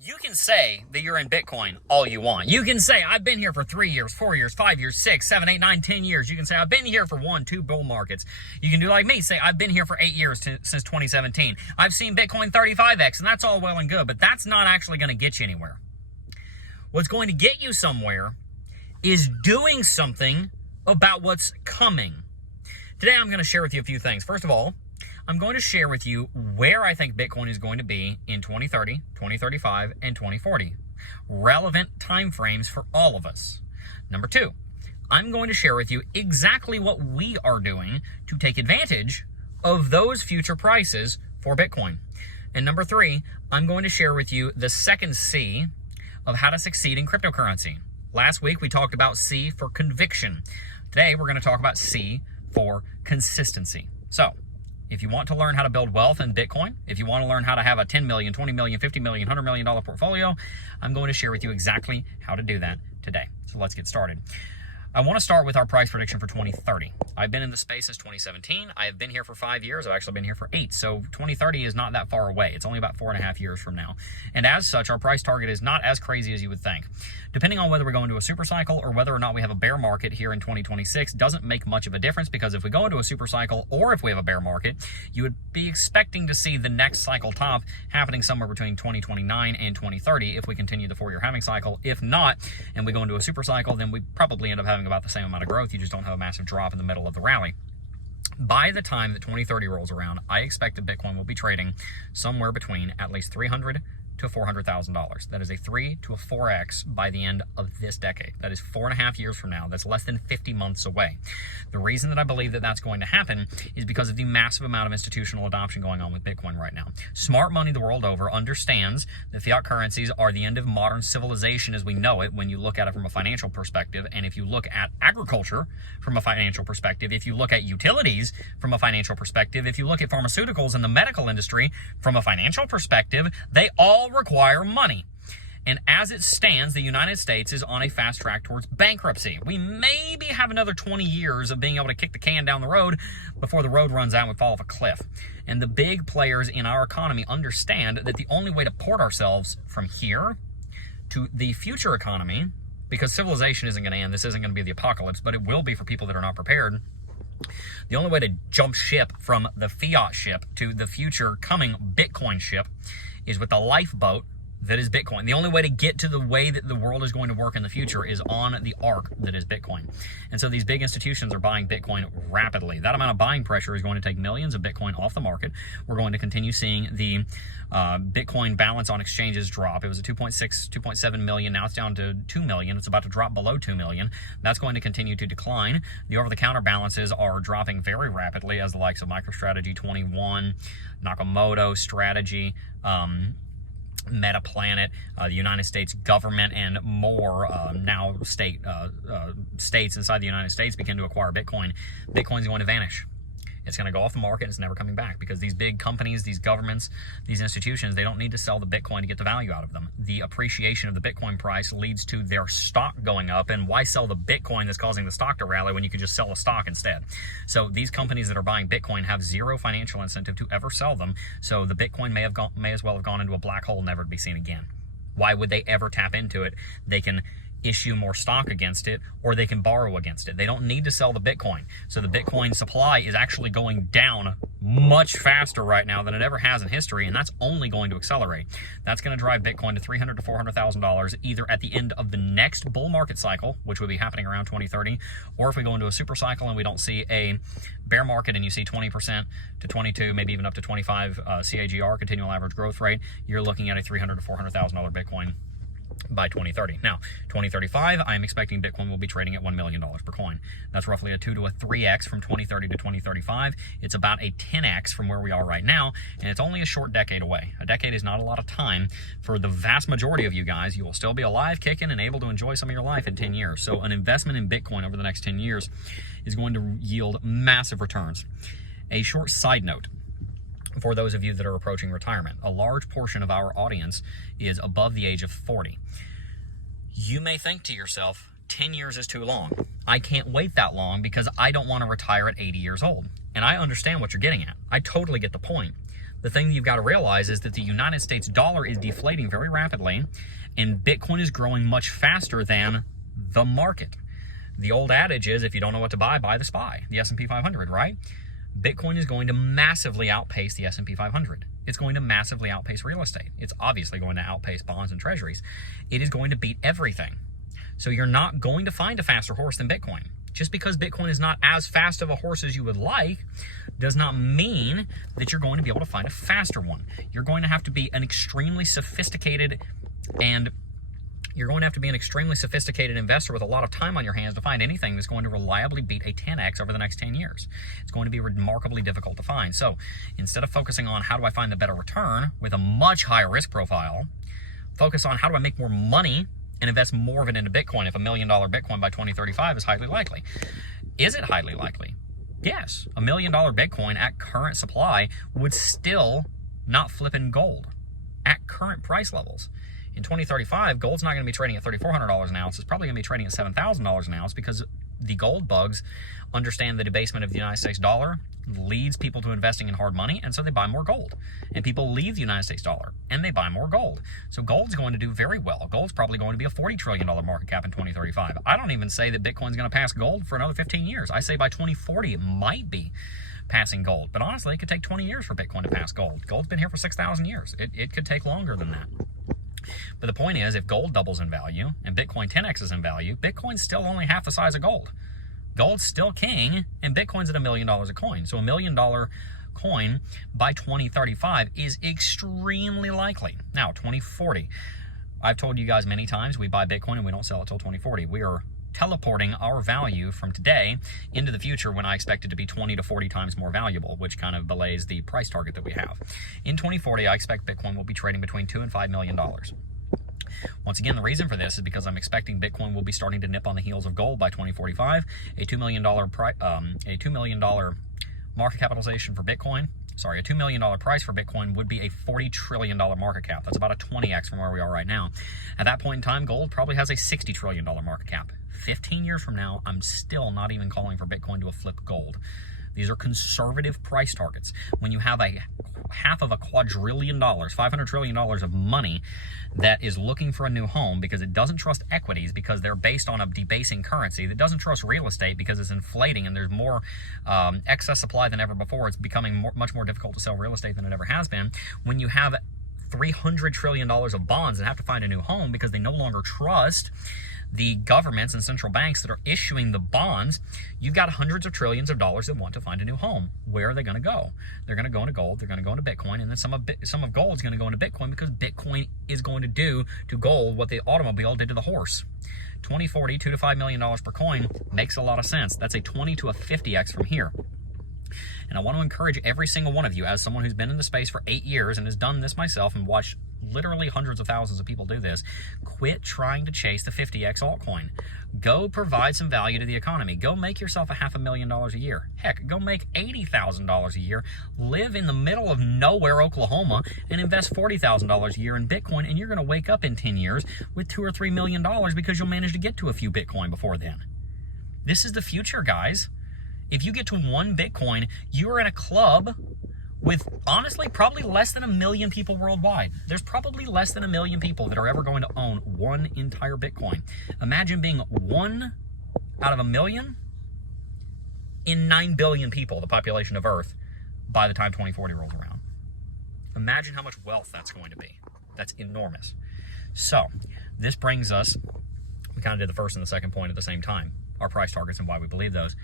You can say that you're in Bitcoin all you want. You can say, I've been here for 3 years, 4 years, 5 years, 6, 7, 8, 9, 10 years. You can say, I've been here for 1, 2 bull markets. You can do like me, say, I've been here for 8 years since 2017. I've seen Bitcoin 35x, and that's all well and good, but that's not actually going to get you anywhere. What's going to get you somewhere is doing something about what's coming. Today, I'm going to share with you a few things. First of all, I'm going to share with you where I think Bitcoin is going to be in 2030, 2035, and 2040. Relevant timeframes for all of us. Number two, I'm going to share with you exactly what we are doing to take advantage of those future prices for Bitcoin. And number three, I'm going to share with you the second C of how to succeed in cryptocurrency. Last week, we talked about C for conviction. Today, we're going to talk about C for consistency. So, if you want to learn how to build wealth in Bitcoin, if you want to learn how to have a 10 million, 20 million, 50 million, $100 million portfolio, I'm going to share with you exactly how to do that today. So let's get started. I want to start with our price prediction for 2030. I've been in the space since 2017. I have been here for 5 years. I've actually been here for 8. So 2030 is not that far away. It's only about 4.5 years from now. And as such, our price target is not as crazy as you would think. Depending on whether we go into a super cycle or whether or not we have a bear market here in 2026 doesn't make much of a difference, because if we go into a super cycle or if we have a bear market, you would be expecting to see the next cycle top happening somewhere between 2029 and 2030 if we continue the 4-year halving cycle. If not, and we go into a super cycle, then we probably end up having about the same amount of growth. You just don't have a massive drop in the middle of the rally. By the time that 2030 rolls around, I expect that Bitcoin will be trading somewhere between at least $300,000 to $400,000. That is a 3 to a 4x by the end of this decade. That is 4.5 years from now. That's less than 50 months away. The reason that I believe that that's going to happen is because of the massive amount of institutional adoption going on with Bitcoin right now. Smart money the world over understands that fiat currencies are the end of modern civilization as we know it when you look at it from a financial perspective. And if you look at agriculture from a financial perspective, if you look at utilities from a financial perspective, if you look at pharmaceuticals and the medical industry from a financial perspective, they all require money. And as it stands, the United States is on a fast track towards bankruptcy. We maybe have another 20 years of being able to kick the can down the road before the road runs out and we fall off a cliff. And the big players in our economy understand that the only way to port ourselves from here to the future economy, because civilization isn't going to end, this isn't going to be the apocalypse, but it will be for people that are not prepared. The only way to jump ship from the fiat ship to the future coming Bitcoin ship is with the lifeboat that is Bitcoin. The only way to get to the way that the world is going to work in the future is on the arc that is Bitcoin. And so these big institutions are buying Bitcoin rapidly. That amount of buying pressure is going to take millions of Bitcoin off the market. We're going to continue seeing the Bitcoin balance on exchanges drop. It was at 2.7 million. Now it's down to 2 million. It's about to drop below 2 million. That's going to continue to decline. The over-the-counter balances are dropping very rapidly as the likes of MicroStrategy 21, Nakamoto Strategy, MetaPlanet, the United States government, and more now states inside the United States begin to acquire Bitcoin. Bitcoin's going to vanish. It's going to go off the market and it's never coming back, because these big companies, these governments, these institutions, they don't need to sell the Bitcoin to get the value out of them. The appreciation of the Bitcoin price leads to their stock going up, and why sell the Bitcoin that's causing the stock to rally when you could just sell a stock instead? So these companies that are buying Bitcoin have zero financial incentive to ever sell them, so the Bitcoin may as well have gone into a black hole, never to be seen again. Why would they ever tap into it? They can issue more stock against it, or they can borrow against it. They don't need to sell the Bitcoin. So the Bitcoin supply is actually going down much faster right now than it ever has in history, and that's only going to accelerate. That's going to drive Bitcoin to $300,000 to $400,000 either at the end of the next bull market cycle, which would be happening around 2030, or if we go into a super cycle and we don't see a bear market and you see 20% to 22, maybe even up to 25 CAGR, continual average growth rate, you're looking at a $300,000 to $400,000 Bitcoin by 2030. Now, 2035, I'm expecting Bitcoin will be trading at $1 million per coin. That's roughly a 2 to a 3x from 2030 to 2035. It's about a 10x from where we are right now, and it's only a short decade away. A decade is not a lot of time for the vast majority of you guys. You will still be alive, kicking, and able to enjoy some of your life in 10 years. So an investment in Bitcoin over the next 10 years is going to yield massive returns. A short side note: for those of you that are approaching retirement, a large portion of our audience is above the age of 40. You may think to yourself, 10 years is too long. I can't wait that long because I don't want to retire at 80 years old. And I understand what you're getting at. I totally get the point. The thing you've got to realize is that the United States dollar is deflating very rapidly, and Bitcoin is growing much faster than the market. The old adage is, if you don't know what to buy the SPY, the S&P 500, right? Bitcoin is going to massively outpace the S&P 500. It's going to massively outpace real estate. It's obviously going to outpace bonds and treasuries. It is going to beat everything. So you're not going to find a faster horse than Bitcoin. Just because Bitcoin is not as fast of a horse as you would like does not mean that you're going to be able to find a faster one. You're going to have to be an extremely sophisticated investor with a lot of time on your hands to find anything that's going to reliably beat a 10x over the next 10 years. It's going to be remarkably difficult to find. So instead of focusing on how do I find the better return with a much higher risk profile, focus on how do I make more money and invest more of it into Bitcoin. If $1 million Bitcoin by 2035 is highly likely. Is it highly likely? Yes. $1 million Bitcoin at current supply would still not flip in gold at current price levels. In 2035, gold's not going to be trading at $3,400 an ounce. It's probably going to be trading at $7,000 an ounce because the gold bugs understand the debasement of the United States dollar leads people to investing in hard money, and so they buy more gold. And people leave the United States dollar, and they buy more gold. So gold's going to do very well. Gold's probably going to be a $40 trillion market cap in 2035. I don't even say that Bitcoin's going to pass gold for another 15 years. I say by 2040 it might be passing gold. But honestly, it could take 20 years for Bitcoin to pass gold. Gold's been here for 6,000 years. It could take longer than that. But the point is, if gold doubles in value and Bitcoin 10x's in value, Bitcoin's still only half the size of gold. Gold's still king, and Bitcoin's at $1 million a coin. So $1 million coin by 2035 is extremely likely. Now, 2040. I've told you guys many times, we buy Bitcoin and we don't sell it till 2040. We are teleporting our value from today into the future when I expect it to be 20 to 40 times more valuable, which kind of belays the price target that we have. In 2040, I expect Bitcoin will be trading between $2 and $5 million. Once again, the reason for this is because I'm expecting Bitcoin will be starting to nip on the heels of gold by 2045. A $2 million market capitalization for Bitcoin, a $2 million price for Bitcoin would be a $40 trillion market cap. That's about a 20x from where we are right now. At that point in time, gold probably has a $60 trillion market cap. 15 years from now, I'm still not even calling for Bitcoin to flip gold. These are conservative price targets. When you have a half of $250 billion, $500 trillion of money that is looking for a new home because it doesn't trust equities because they're based on a debasing currency, that doesn't trust real estate because it's inflating and there's more excess supply than ever before. It's becoming much more difficult to sell real estate than it ever has been. When you have $300 trillion of bonds and have to find a new home because they no longer trust the governments and central banks that are issuing the bonds, you've got hundreds of trillions of dollars that want to find a new home. Where are they going to go? They're going to go into gold, they're going to go into Bitcoin, and then some of gold is going to go into Bitcoin because Bitcoin is going to do to gold what the automobile did to the horse. 2040, $2 to $5 million per coin makes a lot of sense. That's a 20 to a 50x from here. And I want to encourage every single one of you, as someone who's been in the space for 8 years and has done this myself and watched literally hundreds of thousands of people do this, quit trying to chase the 50x altcoin. Go provide some value to the economy. Go make yourself a $500,000 a year. Heck, go make $80,000 a year. Live in the middle of nowhere, Oklahoma, and invest $40,000 a year in Bitcoin, and you're going to wake up in 10 years with $2 or $3 million because you'll manage to get to a few Bitcoin before then. This is the future, guys. If you get to 1 Bitcoin, you are in a club with, honestly, probably less than 1 million people worldwide. There's probably less than 1 million people that are ever going to own 1 entire Bitcoin. Imagine being 1 out of 1 million in 9 billion people, the population of Earth, by the time 2040 rolls around. Imagine how much wealth that's going to be. That's enormous. So, this brings us, we kind of did the first and the second point at the same time, our price targets and why we believe those.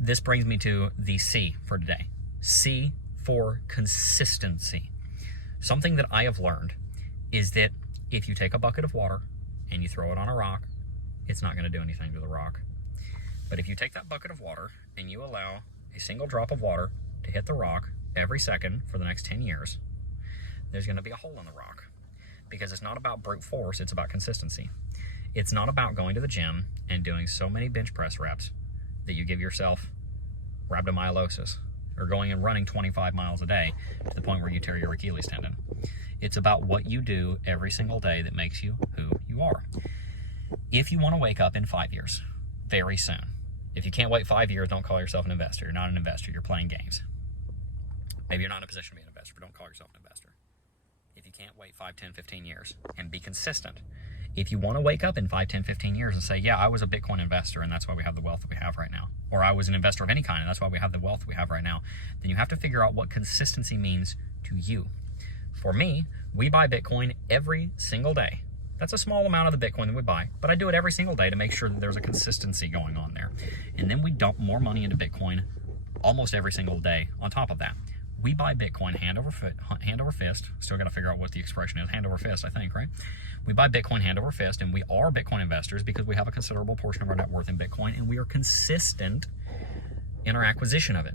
This brings me to the C for today. C for consistency. Something that I have learned is that if you take a bucket of water and you throw it on a rock, it's not going to do anything to the rock. But if you take that bucket of water and you allow a single drop of water to hit the rock every second for the next 10 years, there's going to be a hole in the rock. Because it's not about brute force, it's about consistency. It's not about going to the gym and doing so many bench press reps that you give yourself rhabdomyolysis, or going and running 25 miles a day to the point where you tear your Achilles tendon. It's about what you do every single day that makes you who you are. If you want to wake up in 5 years, very soon. If you can't wait 5 years, don't call yourself an investor. You're not an investor. You're playing games. Maybe you're not in a position to be an investor, but don't call yourself an investor. If you can't wait 5, 10, 15 years and be consistent, if you want to wake up in 5, 10, 15 years and say, yeah, I was a Bitcoin investor and that's why we have the wealth that we have right now, or I was an investor of any kind and that's why we have the wealth we have right now, then you have to figure out what consistency means to you. For me, we buy Bitcoin every single day. That's a small amount of the Bitcoin that we buy, but I do it every single day to make sure that there's a consistency going on there. And then we dump more money into Bitcoin almost every single day on top of that. We buy Bitcoin hand over fist. Still got to figure out what the expression is. Hand over fist, I think, right? We buy Bitcoin hand over fist, and we are Bitcoin investors because we have a considerable portion of our net worth in Bitcoin, and we are consistent in our acquisition of it.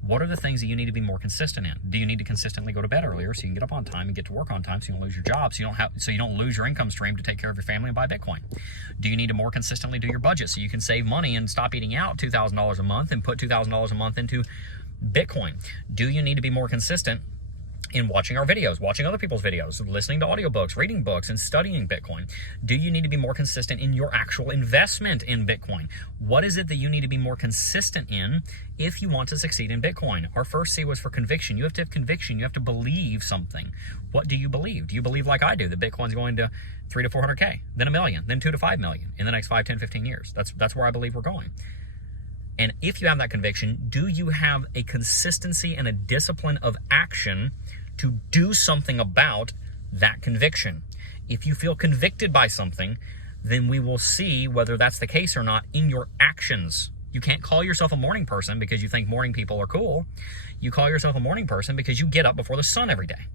What are the things that you need to be more consistent in? Do you need to consistently go to bed earlier so you can get up on time and get to work on time so you don't lose your job, so you don't lose your income stream to take care of your family and buy Bitcoin? Do you need to more consistently do your budget so you can save money and stop eating out $2,000 a month and put $2,000 a month into Bitcoin? Do you need to be more consistent in watching our videos, watching other people's videos, listening to audiobooks, reading books, and studying Bitcoin? Do you need to be more consistent in your actual investment in Bitcoin? What is it that you need to be more consistent in if you want to succeed in Bitcoin? Our first C was for conviction. You have to have conviction. You have to believe something. What do you believe? Do you believe like I do, that Bitcoin's going to 3 to 400K, then $1 million, then 2 to 5 million in the next 5, 10, 15 years? That's where I believe we're going. And if you have that conviction, do you have a consistency and a discipline of action to do something about that conviction? If you feel convicted by something, then we will see whether that's the case or not in your actions. You can't call yourself a morning person because you think morning people are cool. You call yourself a morning person because you get up before the sun every day.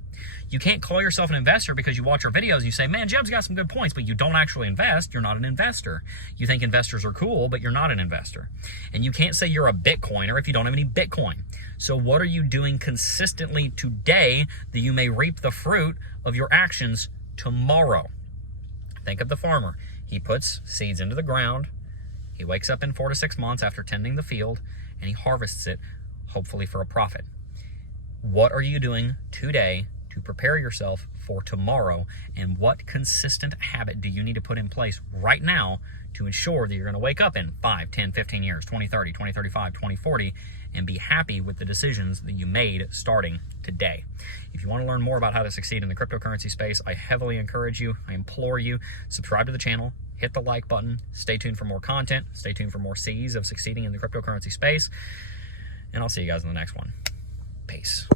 You can't call yourself an investor because you watch our videos and you say, man, Jeb's got some good points, but you don't actually invest. You're not an investor. You think investors are cool, but you're not an investor. And you can't say you're a Bitcoiner if you don't have any Bitcoin. So what are you doing consistently today that you may reap the fruit of your actions tomorrow? Think of the farmer. He puts seeds into the ground. He wakes up in 4 to 6 months after tending the field, and he harvests it, hopefully for a profit. What are you doing today to prepare yourself for tomorrow, and what consistent habit do you need to put in place right now to ensure that you're going to wake up in 5, 10, 15 years, 2030, 2035, 2040, and be happy with the decisions that you made starting today? If you want to learn more about how to succeed in the cryptocurrency space, I heavily encourage you, I implore you, subscribe to the channel, hit the like button, stay tuned for more content, stay tuned for more C's of succeeding in the cryptocurrency space, and I'll see you guys in the next one. Peace.